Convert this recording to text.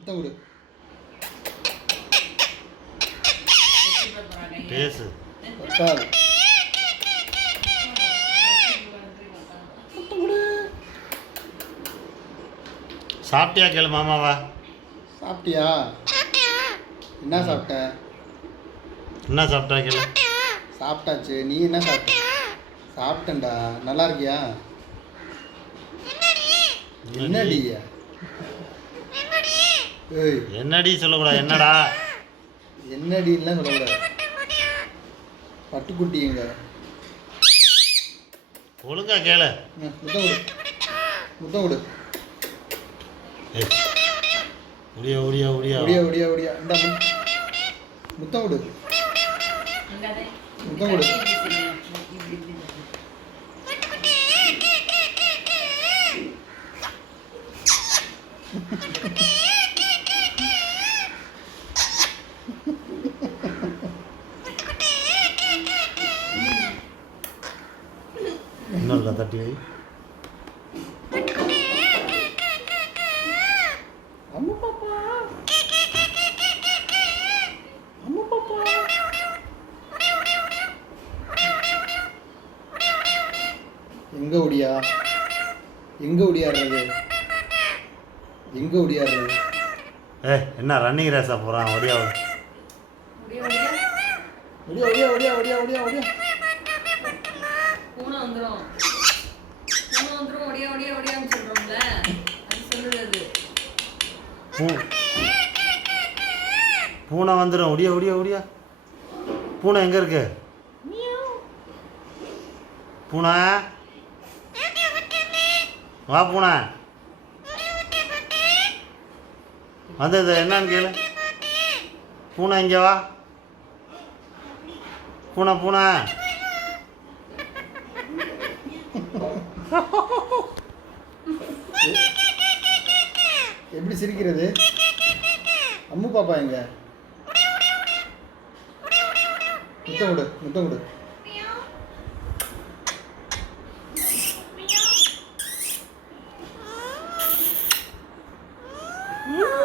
முத்தம் கொடு. பேசு. பத்தாது. சாப்பிட்டியா கேளு மாமாவா. சாப்பிட்டியா? என்ன சாப்பிட்ட? என்ன சாப்பிட்டா கேளு. சாப்பிட்டாச்சு. நீ என்ன சாப்பிட்ட? சாப்பிட்டேன்டா. நல்லா இருக்கியா? என்னடி? ஏய், என்னடி சொல்லக்கூடாது. என்னடா என்னடின்லாம் சொல்லக்கூடாது. பட்டுக்குட்டி எங்க? ஒழுங்கா கேளு. முத்தம் கொடு. முத்தம் கொடு. ஒடியா ஒடியா ஒடியா ஒடியா ஒடியா ஒடியா. இந்த முத்தம் கொடு. முத்தம் கொடு. இன்னொரு தட்டி வை. அம்மா பாப்பா. அம்மா பாப்பா. எங்க ஒடியா? எங்க ஒடியாடுறது? எங்க ஒடியாடுறது? என்ன ரன்னிங் ரேஸா போகிறான். ஒடியா ஒடியா ஒடியா ஒடியா ஒடியா ஒடியா ஒடியா. பூனை வந்துரும். பூனை வந்துரும். ஒடியா ஒடியா ஒடியான்னு சொல்றோம்ல, அது சொல்லுது அது. பூனை வந்துடும். ஒடியா ஒடியா ஒடியா. பூனை எங்கே இருக்கு? பூனை வா. பூனை வந்தது என்னன்னு கேளு. பூனை இங்கே வா. பூனை பூனை எப்படி சிரிக்கிறது? அம்மு பாப்பா எங்க? முத்தம் கொடு. முத்தம் கொடு. மியாவ்.